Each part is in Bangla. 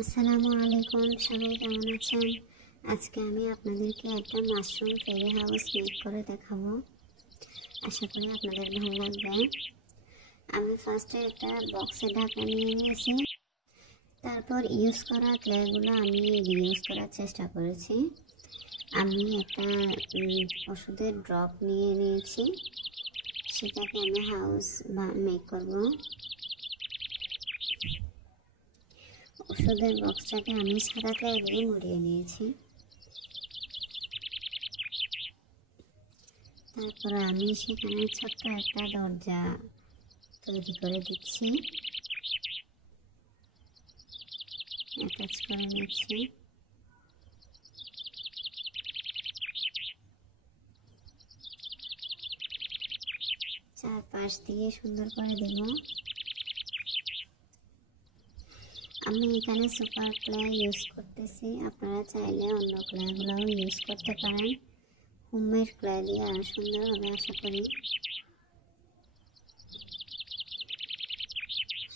আসসালামু আলাইকুম, সবাই কেমন আছেন? আজকে আমি আপনাদেরকে একটা মাশরুম ফেরি হাউস মেক করে দেখাবো। আশা করি আপনাদের ভালো লাগবে। আমি ফার্স্টে একটা বক্সে ঢাকা নিয়ে নিয়েছি। তারপর ইউজ করা ক্লেগুলো আমি রিইউজ করার চেষ্টা করেছি। আমি একটা ওষুধের ড্রপ নিয়ে নিয়েছি, সেটাকে আমি হাউস মেক করব। ওষুধের বক্সটাকে আমি সাদা ক্লে দিয়ে মুড়িয়ে নিয়েছি। তারপরে আমি সেখানে ছোট্ট একটা দরজা তৈরি করে দিচ্ছি, অ্যাটাচ করে নিচ্ছি। চারপাশ দিয়ে সুন্দর করে দেব। আমি এখানে সুপার ক্লে ইউজ করতেছি, আপনারা চাইলে অন্য ক্লেগুলোও ইউজ করতে পারেন। হোমমেড ক্লে দিয়ে আরও সুন্দর হবে আশা করি।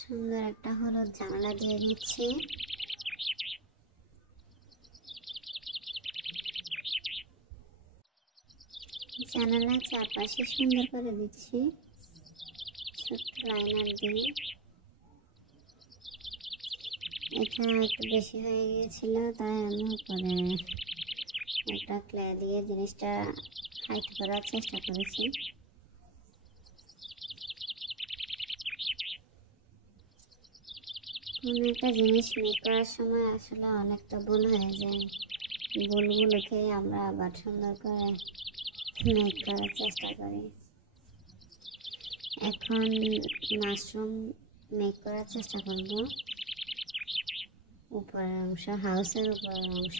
সুন্দর একটা হলুদ জানালা দিয়ে দিচ্ছি। জানালার চারপাশে সুন্দর করে দিচ্ছি ছোট্ট লাইনার দিয়ে। এটা একটু বেশি হয়ে গিয়েছিল, তাই আমি উপরে একটা ক্লে দিয়ে জিনিসটা হাইট করার চেষ্টা করেছি। কোনো একটা জিনিস মেক করার সময় আসলে অনেকটা ভুল হয়ে যায়, ভুলগুলোকে আমরা আবার সুন্দর করে মেক করার চেষ্টা করি। এখন মাশরুম মেক করার চেষ্টা করব। উপরের অংশ, হাউসের উপরের অংশ,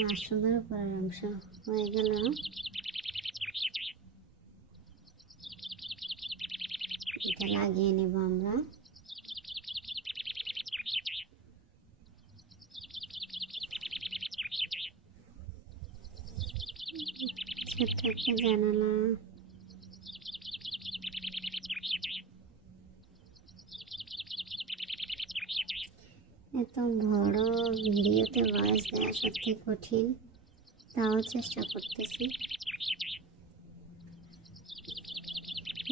মাশরুমের উপরের অংশ হয়ে গেল। এটা লাগিয়ে নেব আমরা। ছোট্ট একটা জানালা, এত বড় ভিডিওতে ভয়েস দেওয়া সত্যি কঠিন, তাও চেষ্টা করতেছি।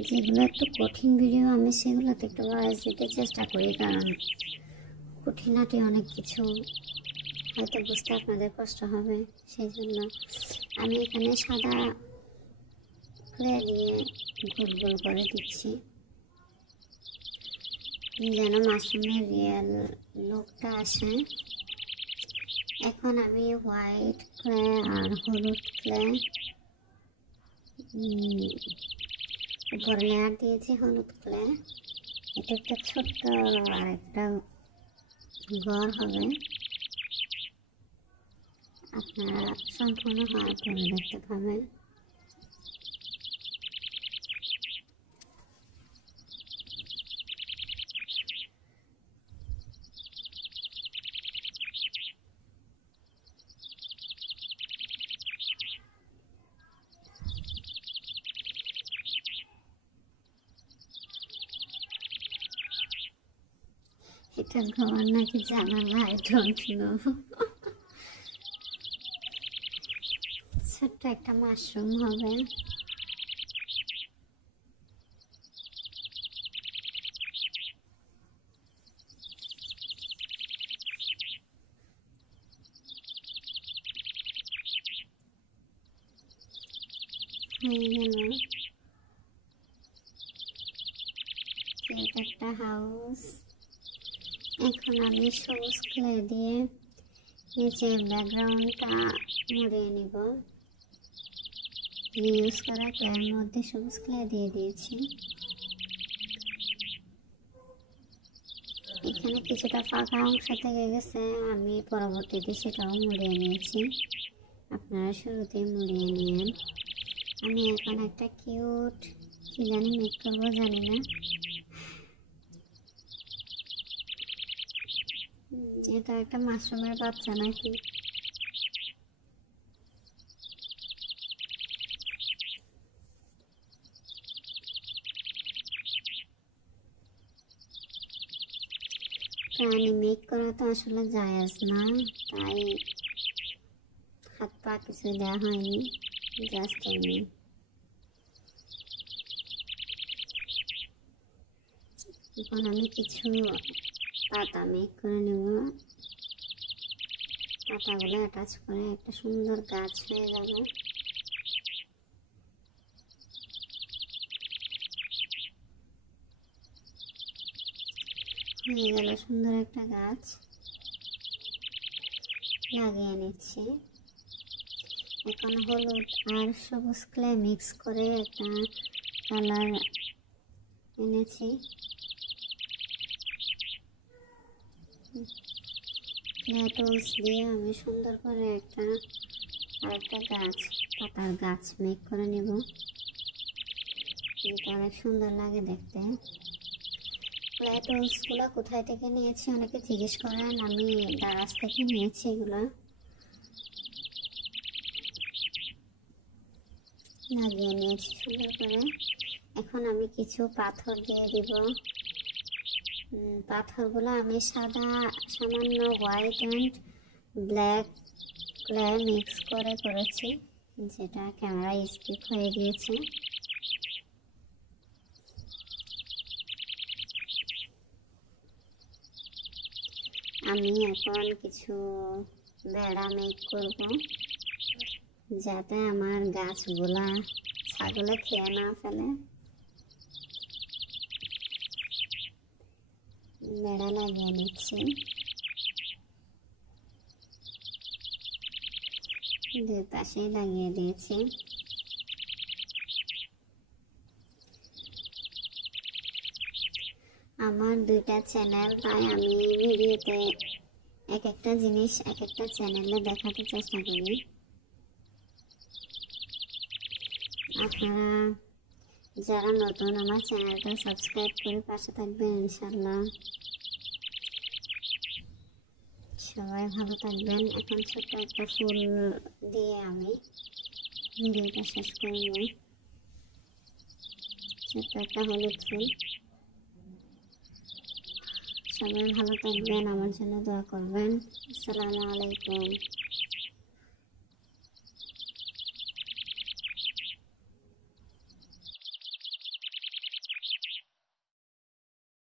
যেগুলো একটু কঠিন ভিডিও আমি সেগুলোতে একটু ভয়েস দিতে চেষ্টা করি, কারণ খুঁটিনাটি অনেক কিছু হয়তো বুঝতে আপনাদের কষ্ট হবে। সেই জন্য আমি এখানে সাদা ক্লে দিয়ে গোল গোল করে দিচ্ছি, যেন মাশরুমের রিয়েল লুকটা আসে। এখন আমি হোয়াইট ক্লে আর হলুদ ক্লে উপরে লেয়ার দিয়েছি হলুদ ক্লে। এটা একটা ছোট্ট আর একটা ঘর হবে, আপনারা সম্পূর্ণ হওয়ার পরে দেখতে পাবেন। এটা ঘর নাকি জানালা, আই ডোন্ট নো। ছোট্ট একটা মাশরুম হবে। হয়ে গেল একটা হাউস। এখন আমি সবুজ ক্লে দিয়ে নিচে ব্যাকগ্রাউন্ডটা মুড়িয়ে নিব। রিউজ করা ক্লের মধ্যে সবুজ ক্লে দিয়ে দিয়েছি। এখানে কিছুটা ফাঁকা অংশ থেকে গেছে, আমি পরবর্তীতে সেটাও মুড়িয়ে নিয়েছি। আপনারা শুরুতেই মুড়িয়ে নিন। আমি এখন একটা কিউট কি জানি মেক করবো, জানি না। এটা একটা মাশরুমের বাচ্চা নাকি? প্রাণী মেক করা তো আসলে জায়েজ না, তাই হাত পা কিছু দেওয়া হয়নি, জাস্ট এমনি। এখন আমি কিছু পাতা মেক করে নেব, পাতাগুলো অ্যাটাচ করে একটা সুন্দর গাছ হয়ে যাবে। হয়ে গেল সুন্দর একটা গাছ, লাগিয়ে নিচ্ছি। এখন হলুদ আর সবুজ ক্লে মিক্স করে একটা কালার এনেছি। ক্লে টুলস দিয়ে আমি সুন্দর করে আরেকটা গাছ, পাতার গাছ মেক করে নেব, যেটা অনেক সুন্দর লাগে দেখতে। ক্লে টুলসগুলো কোথায় থেকে নিয়েছি অনেকে জিজ্ঞেস করেন, আমি দারাজ থেকে নিয়েছি এগুলো। লাগিয়ে নিয়েছি সুন্দর করে। এখন আমি কিছু পাথর দিয়ে দিব। পাথরগুলো আমি সামান্য white and black clay mix করে করেছি, যেটা ক্যামেরায় স্কিপ হয়ে গিয়েছে। আমি এখন কিছু বেড়া মেক করব, যাতে আমার গাছগুলা ছাগলে খেয়ে না ফেলে। বেড়া লাগিয়ে নিচ্ছি, দুই পাশেই লাগিয়ে দিয়েছি। আমার দুইটা চ্যানেল, তাই আমি ভিডিওতে এক একটা জিনিস এক একটা চ্যানেলে দেখাতে চেষ্টা করি। আপনারা যারা নতুন আমার চ্যানেলটা সাবস্ক্রাইব করে পাশে থাকবেন ইনশাল্লাহ। সবাই ভালো থাকবেন। এখন ছোট্ট একটা ফুল দিয়ে আমি ভিডিওটা শেষ করব। ছোট্ট একটা হলুদ ফুল। সবাই ভালো থাকবেন, আমার জন্য দোয়া করবেন। আসসালামু আলাইকুম।